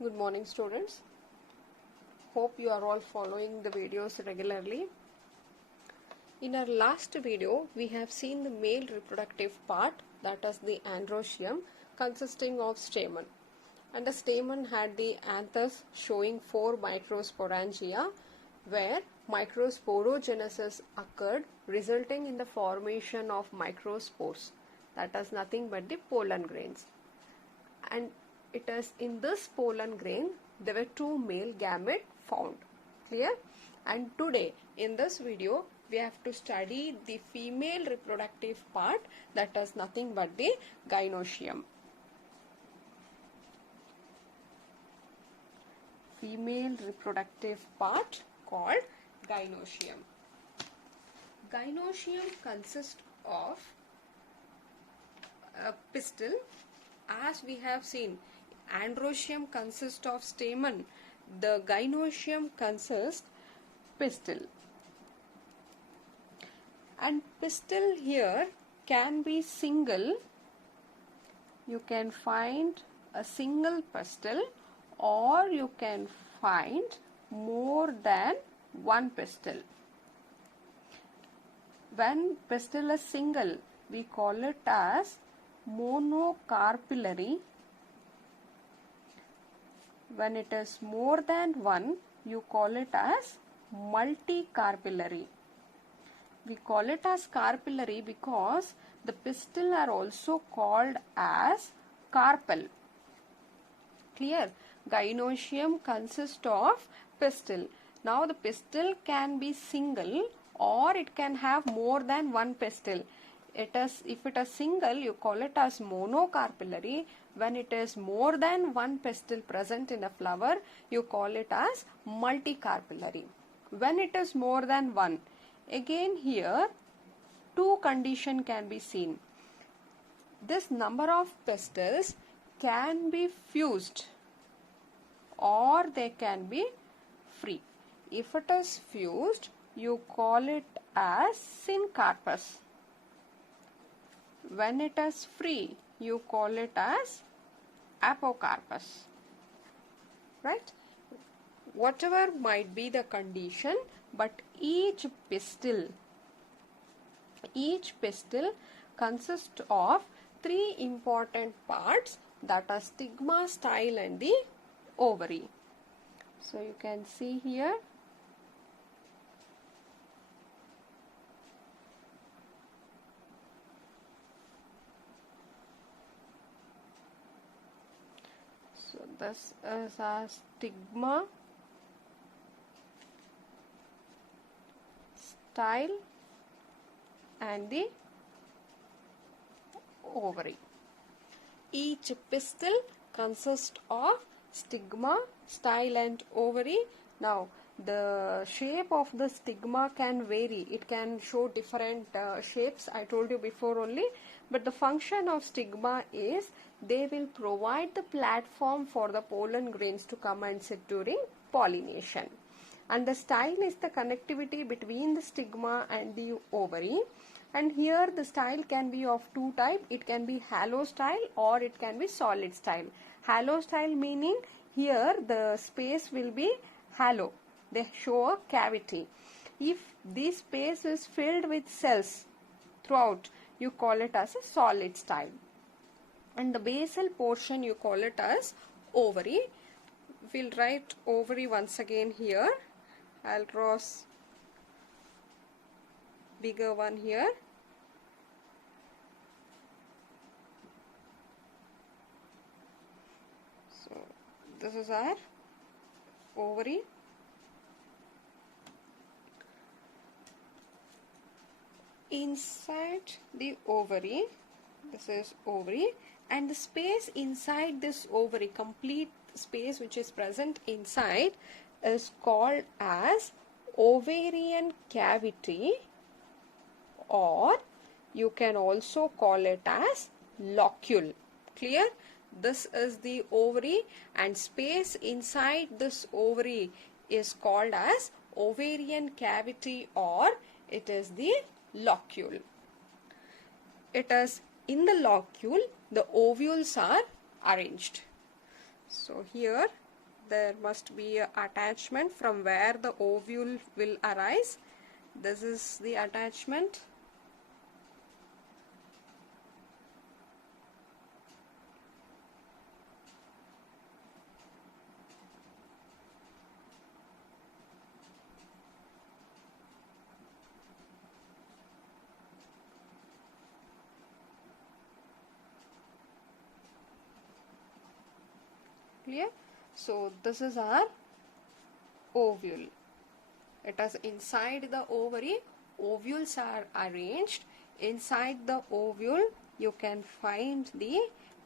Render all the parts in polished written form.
Good morning, students. Hope you are all following the videos regularly. In our last video, we have seen the male reproductive part, that is the androecium, consisting of stamen. And the stamen had the anthers showing 4 microsporangia, where microsporogenesis occurred, resulting in the formation of microspores, that is nothing but the pollen grains. And it is in this pollen grain there were 2 male gamete found. Clear? And today in this video we have to study the female reproductive part, that is nothing but the gynoecium. Female reproductive part called gynoecium. Gynoecium consists of a pistil. As we have seen, androecium consists of stamen. The gynoecium consists pistil. And pistil here can be single. You can find a single pistil, or you can find more than one pistil. When pistil is single, we call it as monocarpillary. When it is more than one, you call it as multicarpillary. We call it as carpillary because the pistil are also called as carpel. Clear? Gynoecium consists of pistil. Now the pistil can be single or it can have more than one pistil. If it is single, you call it as monocarpillary. When it is more than one pistil present in a flower, you call it as multicarpillary. When it is more than one, again here 2 conditions can be seen. This number of pistils can be fused or they can be free. If it is fused, you call it as syncarpus. When it is free, you call it as apocarpus. Right? Whatever might be the condition, but each pistil consists of 3 important parts, that are stigma, style and the ovary. So you can see here. So this is a stigma, style and the ovary. Each pistil consists of stigma, style and ovary. Now the shape of the stigma can vary. It can show different shapes, I told you before only. But the function of stigma is they will provide the platform for the pollen grains to come and sit during pollination. And the style is the connectivity between the stigma and the ovary. And here the style can be of 2 types. It can be halo style or it can be solid style. Halo style meaning here the space will be halo. They show a cavity. If this space is filled with cells throughout, you call it as a solid style. And the basal portion you call it as ovary. We'll write ovary once again here. I'll draw bigger one here. So this is our ovary. Inside the ovary, this is ovary, and the space inside this ovary, complete space which is present inside, is called as ovarian cavity, or you can also call it as locule. Clear? This is the ovary and space inside this ovary is called as ovarian cavity, or it is the locule. It is in the locule the ovules are arranged. So here there must be a attachment from where the ovule will arise. This is the attachment. Clear? So this is our ovule. It is inside the ovary. Ovules are arranged. Inside the ovule you can find the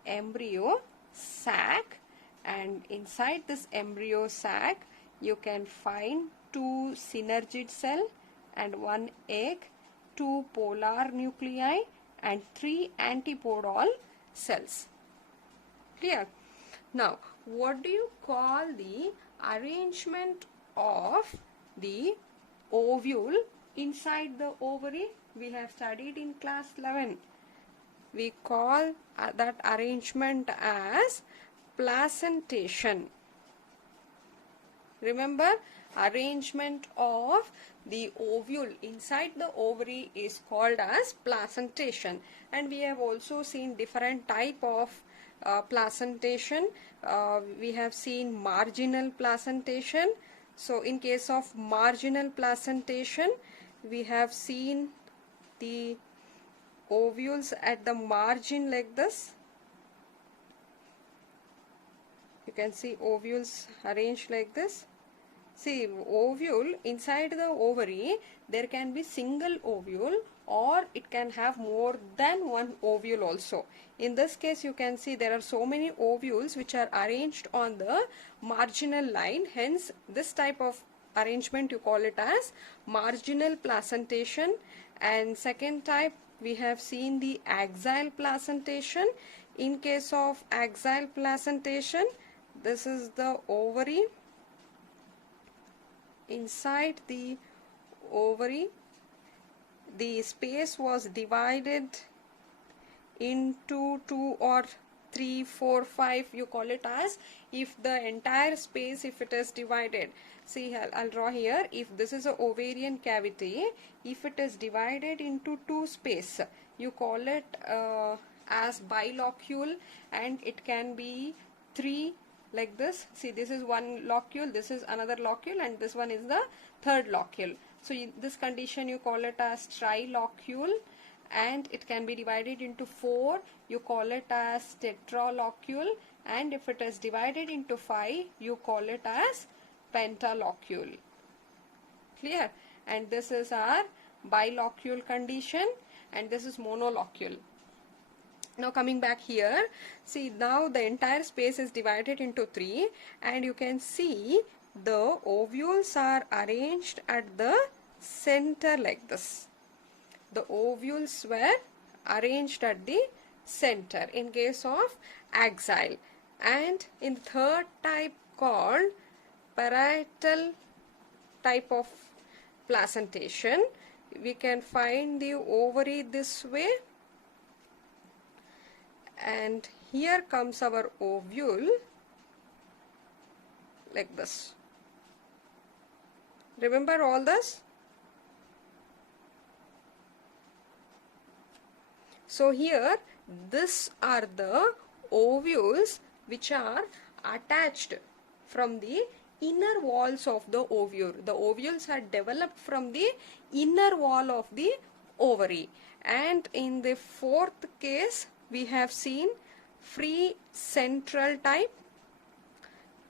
embryo sac, and inside this embryo sac you can find 2 synergid cell and 1 egg, 2 polar nuclei and 3 antipodal cells. Clear? Now, what do you call the arrangement of the ovule inside the ovary? We have studied in class 11. We call that arrangement as placentation. Remember, arrangement of the ovule inside the ovary is called as placentation, and we have also seen different type of placentation. We have seen marginal placentation. So in case of marginal placentation, we have seen the ovules at the margin like this. You can see ovules arranged like this. See, ovule inside the ovary, there can be single ovule or it can have more than one ovule also. In this case, you can see there are so many ovules which are arranged on the marginal line. Hence, this type of arrangement you call it as marginal placentation. And second type, we have seen the axial placentation. In case of axial placentation, this is the ovary. Inside the ovary, the space was divided into 2 or 3, 4, 5, you call it as, if the entire space, if it is divided. See, I'll draw here. If this is a ovarian cavity, if it is divided into 2 space, you call it as bilocule, and it can be 3 like this. See, this is one locule, this is another locule, and this one is the third locule. So in this condition you call it as trilocule, and it can be divided into 4, you call it as tetralocule, and if it is divided into 5, you call it as pentalocule. Clear? And this is our bilocule condition, and this is monolocule. Now coming back here, see, now the entire space is divided into 3, and you can see the ovules are arranged at the center like this. The ovules were arranged at the center in case of axial. And in third type called parietal type of placentation, we can find the ovary this way, and here comes our ovule like this. Remember all this? So here, these are the ovules which are attached from the inner walls of the ovule. The ovules are developed from the inner wall of the ovary. And in the fourth case, we have seen free central type.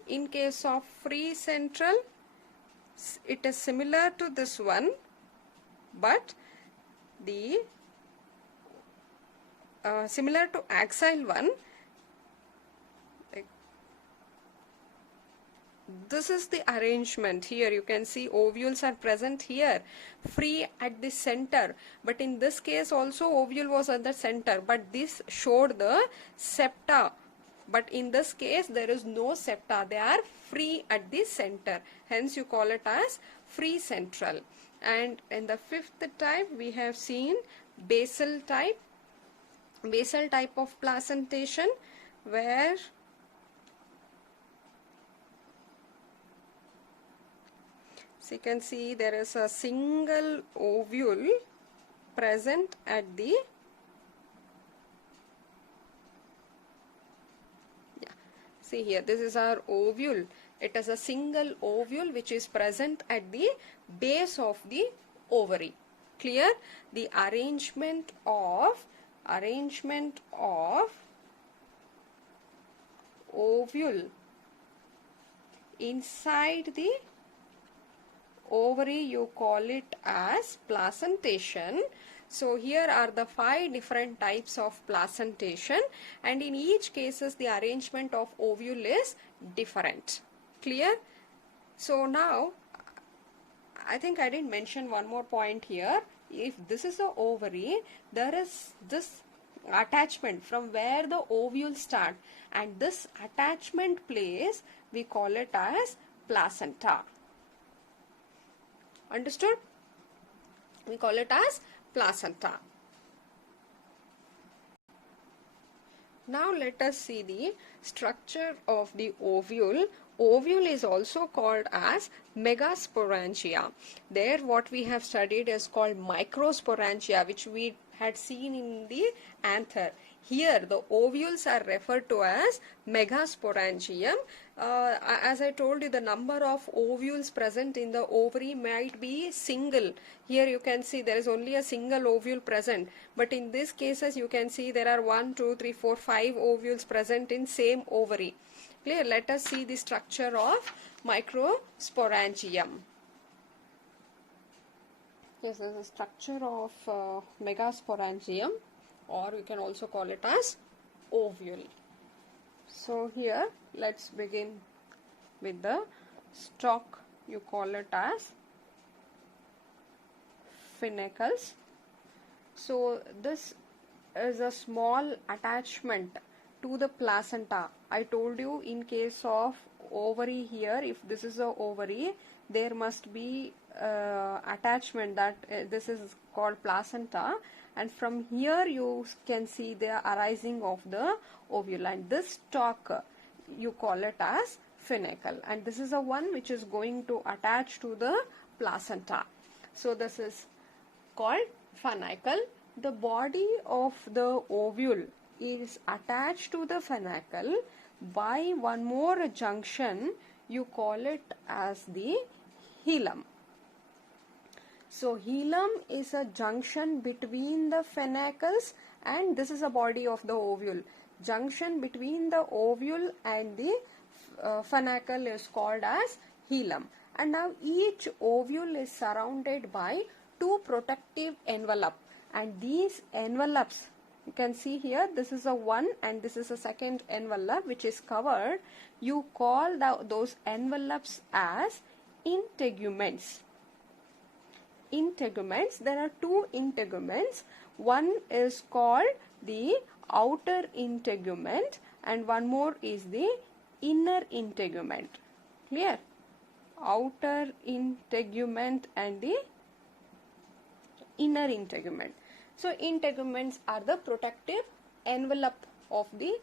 In case of free central, it is similar to this one, but the similar to axial one. This is the arrangement. Here you can see ovules are present here, free at the center, but in this case also ovule was at the center, but this showed the septa, but in this case there is no septa, they are free at the center, hence you call it as free central. And in the fifth type we have seen basal type of placentation, where So you can see there is a single ovule present at the see here, this is our ovule. It is a single ovule which is present at the base of the ovary. Clear? The arrangement of ovule inside the ovary, you call it as placentation. So here are the 5 different types of placentation, and in each cases the arrangement of ovule is different. Clear? So now I think I didn't mention one more point here. If this is a ovary, there is this attachment from where the ovule start, and this attachment place we call it as placenta. Understood? We call it as placenta. Now let us see the structure of the ovule. Ovule is also called as megasporangia. There what we have studied is called microsporangia, which we had seen in the anther. Here the ovules are referred to as megasporangium. As I told you, the number of ovules present in the ovary might be single. Here you can see there is only a single ovule present, but in these cases you can see there are 1, 2, 3, 4, 5 ovules present in same ovary. Clear? Let us see the structure of microsporangium. Yes, this is the structure of megasporangium, or you can also call it as ovule. So here let's begin with the stalk. You call it as funicles. So this is a small attachment to the placenta. I told you in case of ovary here, if this is a ovary, there must be attachment that this is called placenta, and from here you can see the arising of the ovule, and this stalk you call it as funicle, and this is the one which is going to attach to the placenta. So this is called funicle. The body of the ovule is attached to the funicle by one more junction. You call it as the hilum. So hilum is a junction between the funicles, and this is a body of the ovule. Junction between the ovule and the funicle is called as hilum. And now each ovule is surrounded by 2 protective envelopes, and these envelopes, you can see here, this is a one and this is a second envelope which is covered. You call those envelopes as integuments. Integuments, there are 2 integuments. One is called the outer integument and one more is the inner integument. Clear? Outer integument and the inner integument. So integuments are the protective envelope of the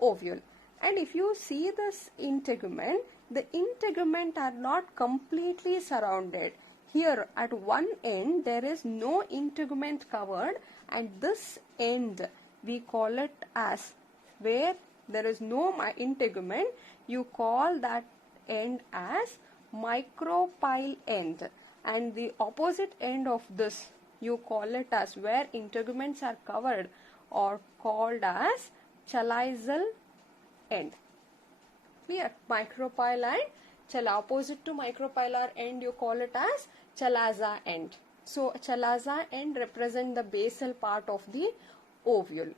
ovule. And if you see this integument, the integument are not completely surrounded. Here at one end there is no integument covered, and this end we call it as, where there is no integument, you call that end as micropyle end, and the opposite end of this you call it as, where integuments are covered, or called as chaliceal end. Clear? Micropyle and opposite to micropylar end you call it as chalaza end. So chalaza end represent the basal part of the ovule.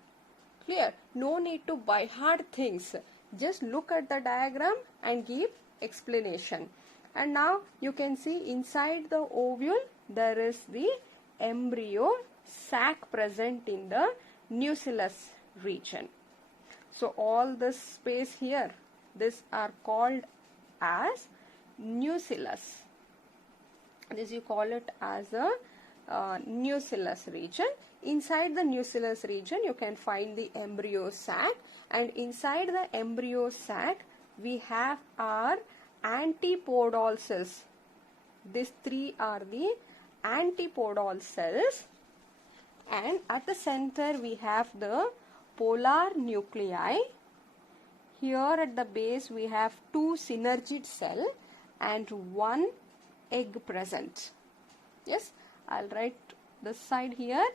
Clear? No need to by heart things. Just look at the diagram and give explanation. And now you can see inside the ovule there is the embryo sac present in the nucellus region. So all this space here, this are called as nucellus. This you call it as a nucellus region. Inside the nucellus region you can find the embryo sac, and inside the embryo sac we have our antipodal cells. These three are the antipodal cells, and at the center we have the polar nuclei. Here at the base we have two synergid cell and one egg present. Yes, I'll write this side here.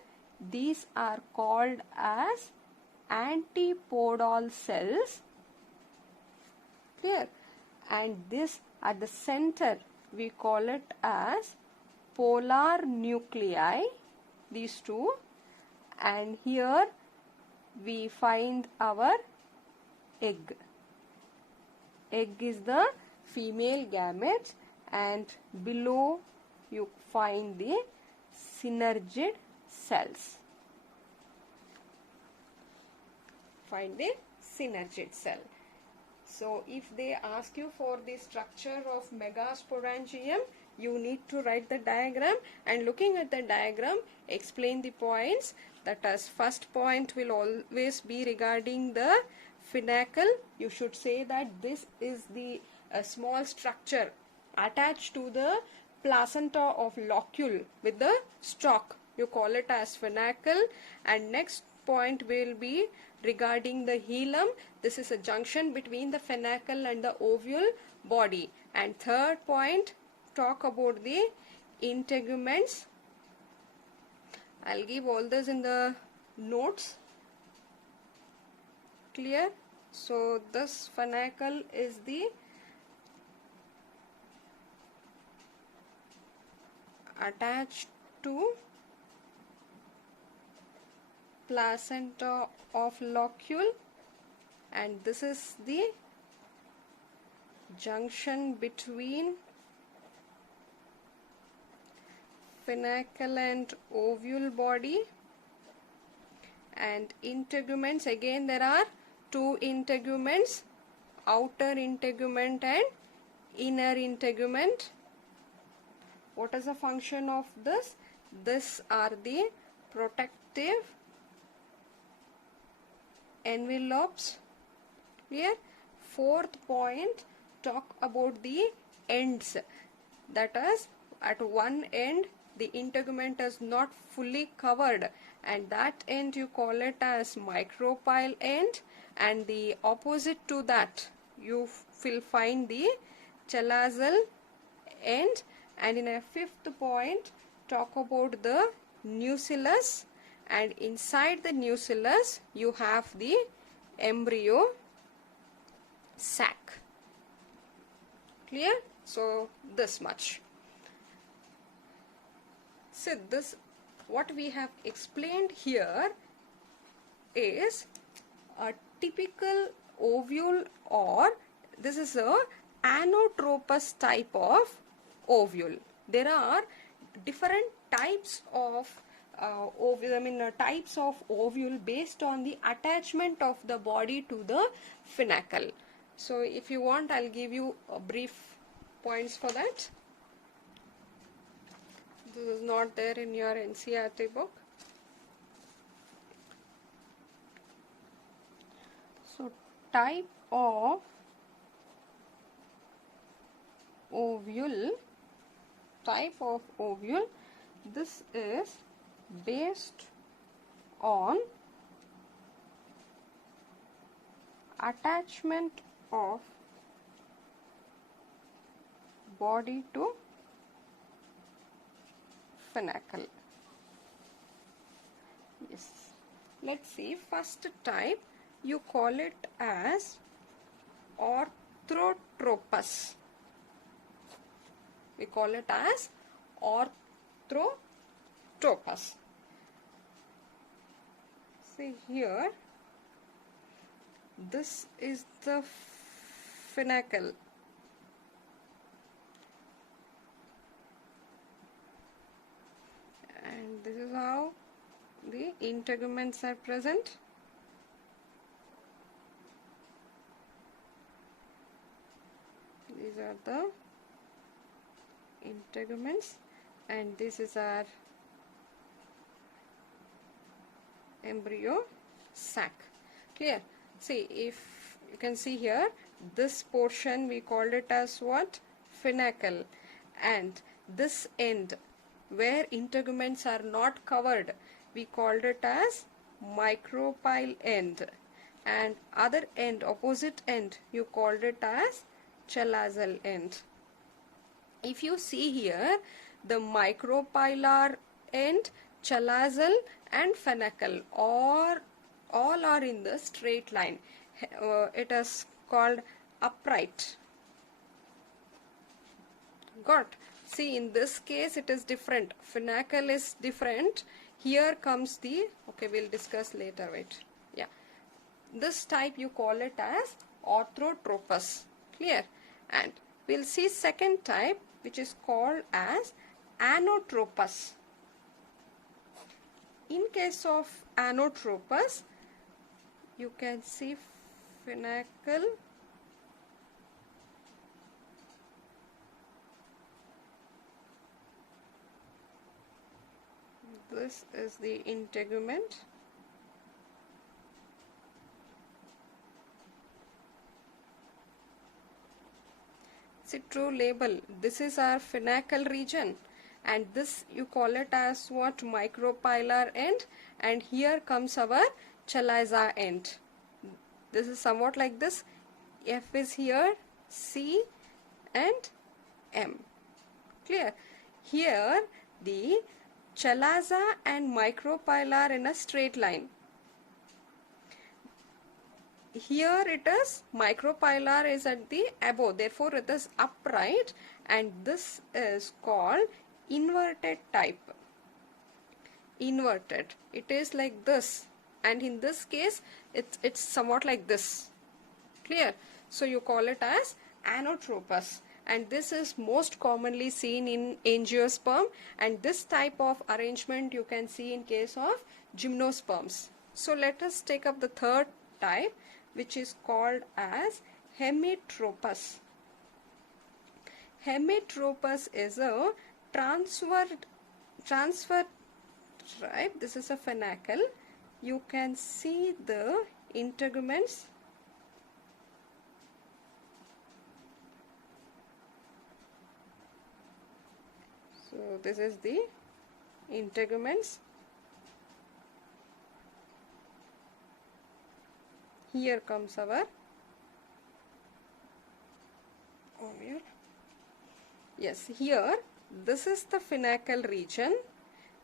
These are called as antipodal cells. Clear? And this at the center we call it as polar nuclei, these two, and here we find our egg. Egg is the female gamete, and below you find the synergid cells. Find the synergid cell. So if they ask you for the structure of megasporangium, you need to write the diagram, and looking at the diagram, explain the points. That is, first point will always be regarding the finacle. You should say that this is the small structure attached to the placenta of locule with the stalk. You call it as finacle. And next point will be regarding the hilum. This is a junction between the finacle and the ovule body. And third point, talk about the integuments. I'll give all this in the notes. Clear? So this finacle is the attached to placenta of locule, and this is the junction between finacle and ovule body. And integuments, again there are two integuments, outer integument and inner integument. What is the function of this? These are the protective envelopes. Clear? Fourth point, talk about the ends. That is, at one end the integument is not fully covered, and that end you call it as micropyle end, and the opposite to that you will find the chalazal end. And in a fifth point, talk about the nucellus, and inside the nucellus you have the embryo sac. Clear? So this much. So this, what we have explained here is a typical ovule, or this is a anotropous type of ovule. There are different types of types of ovule based on the attachment of the body to the finacle. So if you want, I'll give you a brief points for that. This is not there in your NCERT book. So type of ovule, this is based on attachment of body to finacle. Yes. Let's see. First type, you call it as orthotropous. We call it as orthotropous. See here, this is the finacle. And this is how the integuments are present. These are the integuments, and this is our embryo sac. Clear? See, if you can see here, this portion we called it as what? Finacle, and this end where integuments are not covered, we called it as micropyle end, and other end, opposite end, you called it as chalazal end. If you see here, the micropylar end, chalazal and fennacle all are in the straight line. It is called upright. Got? See, in this case it is different. Fennacle is different. Here comes the, okay, we'll discuss later, wait. Yeah. This type you call it as orthotropous. Clear? And we'll see second type, which is called as anotropous. In case of anotropous, you can see fennacle, this is the integument, see true label, this is our fennacle region, and this you call it as what, micropylar end, and here comes our chalaza end. This is somewhat like this. F is here, C and M. Clear? Here the chalaza and micropylar in a straight line. Here it is, micropylar is at the above, therefore it is upright, and this is called inverted type. Inverted. It is like this, and in this case it's somewhat like this. Clear? So you call it as anotropous, and this is most commonly seen in angiosperm, and this type of arrangement you can see in case of gymnosperms. So let us take up the third type, which is called as hemitropous. Hemitropous is a transfer type. This is a fennacle. You can see the integuments. So this is the integuments. Here comes our ovule. Yes, here this is the fennacle region,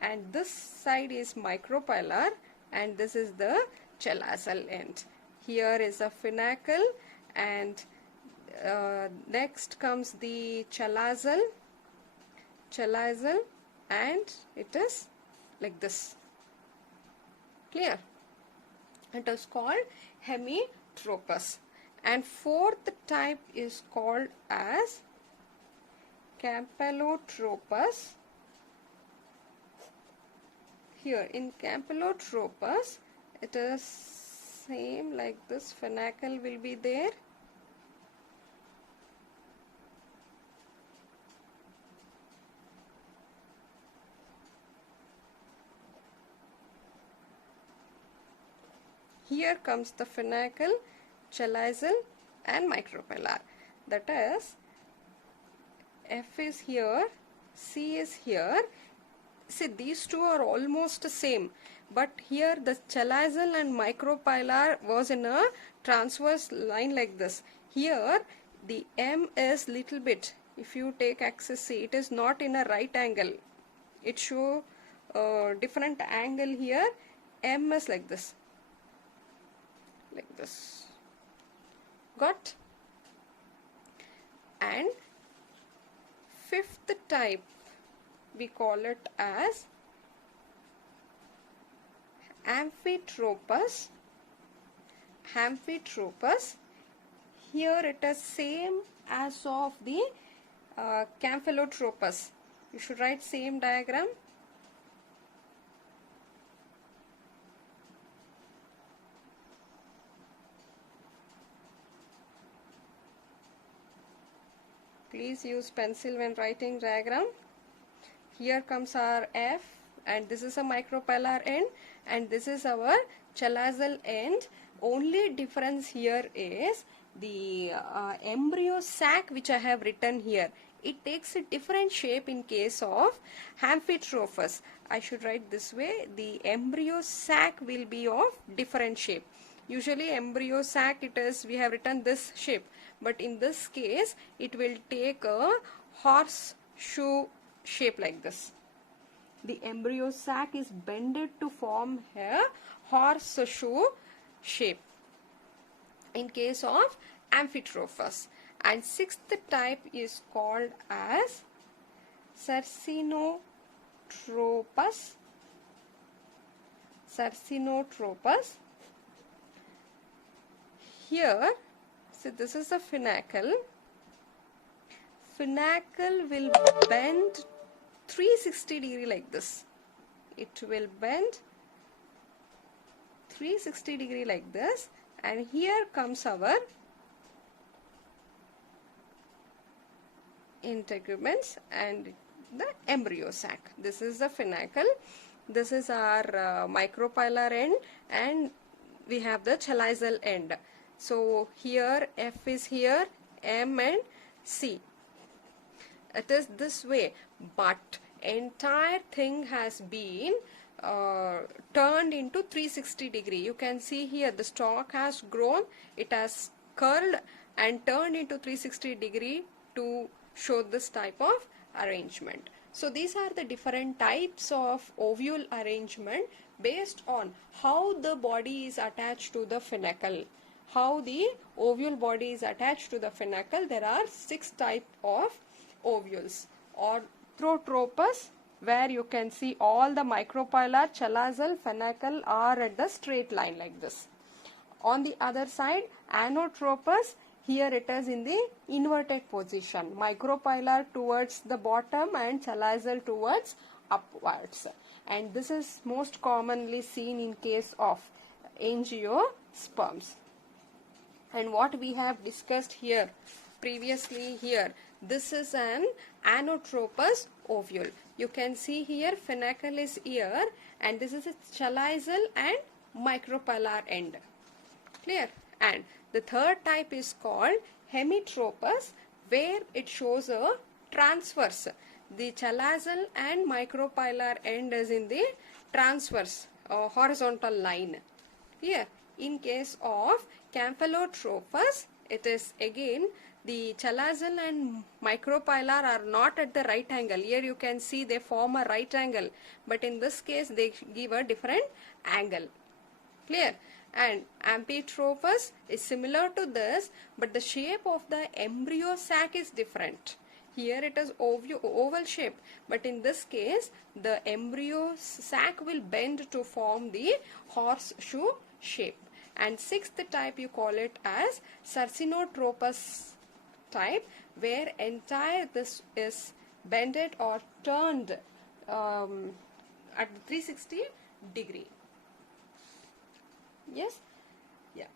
and this side is micropylar, and this is the chalaza end. Here is a fennacle, and next comes the chalazal, and it is like this. Clear? It is called hemitropous. And fourth type is called as campylotropous. Here in campylotropous, it is same like this, fennacle will be there. Here comes the fennacle, chalaza and micropylar. That is, F is here, C is here. See, these two are almost the same, but here the chalaza and micropylar was in a transverse line like this. Here the M is little bit, if you take axis C, it is not in a right angle. It show different angle here. M is like this. Like this. Got? And fifth type, we call it as amphitropous. Amphitropous. Here it is same as of the campylotropous. You should write same diagram. Please use pencil when writing diagram. Here comes our F, and this is a micropylar end, and this is our chalazal end. Only difference here is the embryo sac which I have written here. it takes a different shape in case of Amphitrophus. I should write this way, the embryo sac will be of different shape. Usually embryo sac, we have written this shape, but in this case it will take a horseshoe shape like this. The embryo sac is bended to form a horseshoe shape in case of Amphitrophus. And sixth type is called as Cercinotropus. Here, see, this is the finacle. Finacle will bend 360 degree like this. It will bend 360 degree like this, and here comes our integuments and the embryo sac. This is the finacle. This is our micropylar end, and we have the chaliceal end. So here F is here, M and C. It is this way, but entire thing has been turned into 360 degree. You can see here the stalk has grown, it has curled and turned into 360 degree to show this type of arrangement. So these are the different types of ovule arrangement based on how the body is attached to the finacle. How the ovule body is attached to the finacle. There are 6 types of ovules. Orthotropous, where you can see all the micropylar, chaliceal, finacle are at the straight line like this. On the other side, anotropous, here it is in the inverted position. Micropylar towards the bottom and chaliceal towards upwards. And this is most commonly seen in case of angiosperms. And what we have discussed here previously here, this is an anotropous ovule. You can see here finacle is here, and this is its chaliceal and micropylar end. Clear? And the third type is called hemitropous, where it shows a transverse. The chaliceal and micropylar end is in the transverse horizontal line. Here, in case of Campylotropous, it is again the chaliceal and micropylar are not at the right angle. Here you can see they form a right angle, but in this case they give a different angle. Clear? And Amphitrophus is similar to this, but the shape of the embryo sac is different. Here it is oval shape, but in this case the embryo sac will bend to form the horseshoe shape. And sixth type you call it as Cercinotropous type, where entire this is bended or turned at 360 degree. Yes? Yeah.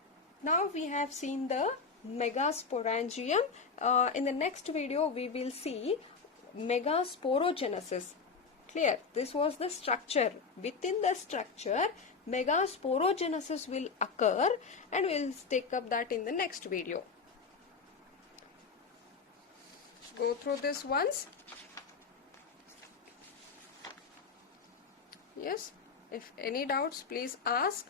Now we have seen the megasporangium. In the next video we will see megasporogenesis. Clear? This was the structure. Within the structure, megasporogenesis will occur, and we will take up that in the next video. Go through this once. Yes? If any doubts, please ask.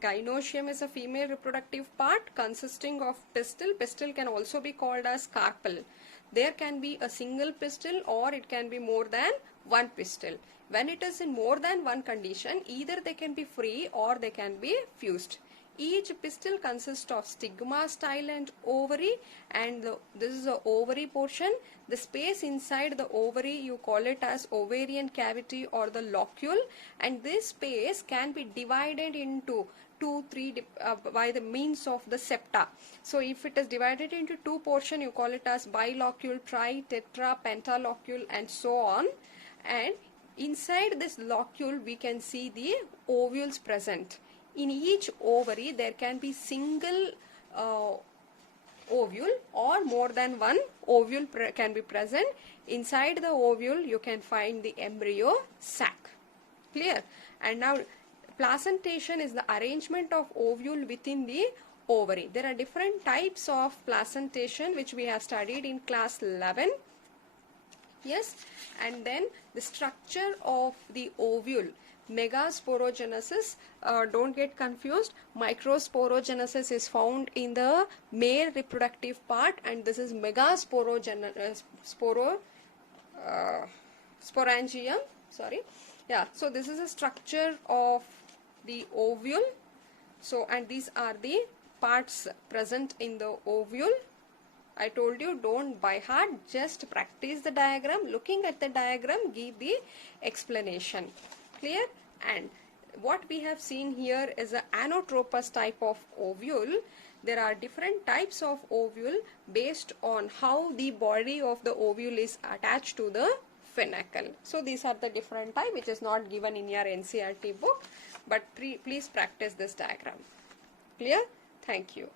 Gynoecium is a female reproductive part consisting of pistil. Pistil can also be called as carpel. There can be a single pistil or it can be more than one pistil. When it is in more than one condition, either they can be free or they can be fused. Each pistil consists of stigma, style and ovary, and this is the ovary portion. The space inside the ovary, you call it as ovarian cavity or the locule, and this space can be divided into 2-3 by the means of the septa. So if it is divided into 2 portions, you call it as bilocule, tri, tetra, pentalocule and so on. And inside this locule we can see the ovules present. In each ovary there can be single ovule or more than one ovule can be present. Inside the ovule you can find the embryo sac. Clear? And now placentation is the arrangement of ovule within the ovary. There are different types of placentation which we have studied in class 11. Yes, and then the structure of the ovule. Megasporogenesis, don't get confused. Microsporogenesis is found in the male reproductive part, and this is sporangium. Sorry, yeah. So this is a structure of the ovule. So, and these are the parts present in the ovule. I told you, don't by heart, just practice the diagram. Looking at the diagram, give the explanation. Clear? And what we have seen here is an anotropous type of ovule. There are different types of ovule based on how the body of the ovule is attached to the finicle. So these are the different type which is not given in your NCERT book, but please practice this diagram. Clear? Thank you.